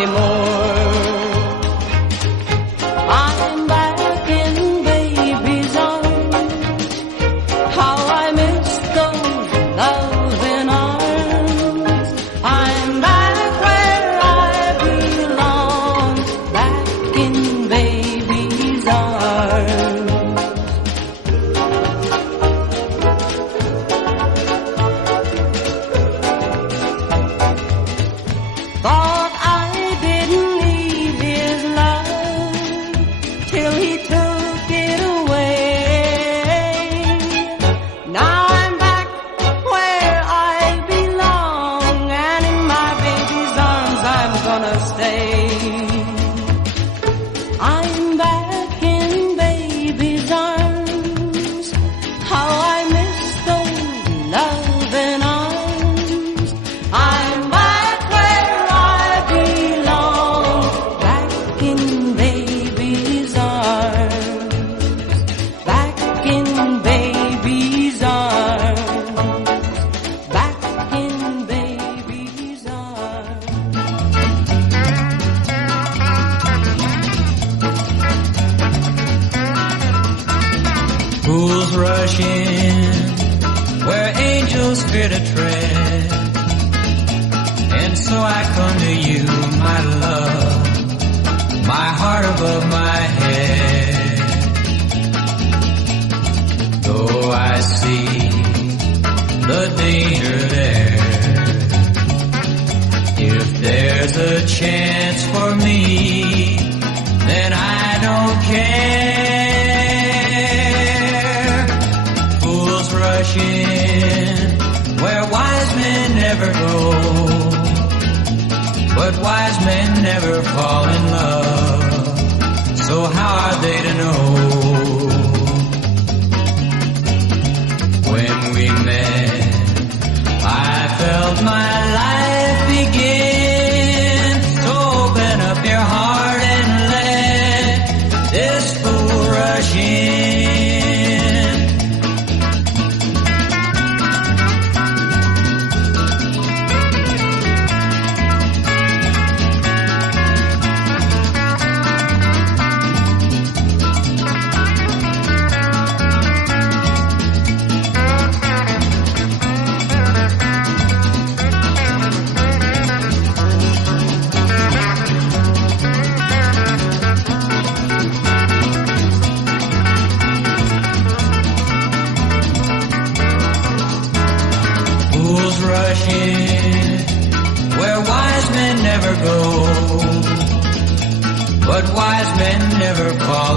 anymore. I'm back in baby's arms. How I miss those loving arms. I'm back where I belong, back in baby's arms. Thought I didn't need his love till he took it away. Now I'm back where I belong, and in my baby's arms I'm gonna stay. I'm back in baby's arms. How I miss those loving arms. I'm back where I belong, back in baby's arms, back in baby's arms, back in baby's arms. Fools rush in where angels fear to tread, and so I come to you, my love, my heart above my head. Though I see the danger there, if there's a chance for me, then I don't care. Fools rush in where wise men never go, but wise men never fall in love, so how are they to know? When we met, I felt my life begin, so open up your heart and let this fool rush in. Fools rush in where wise men never go, but wise men never fall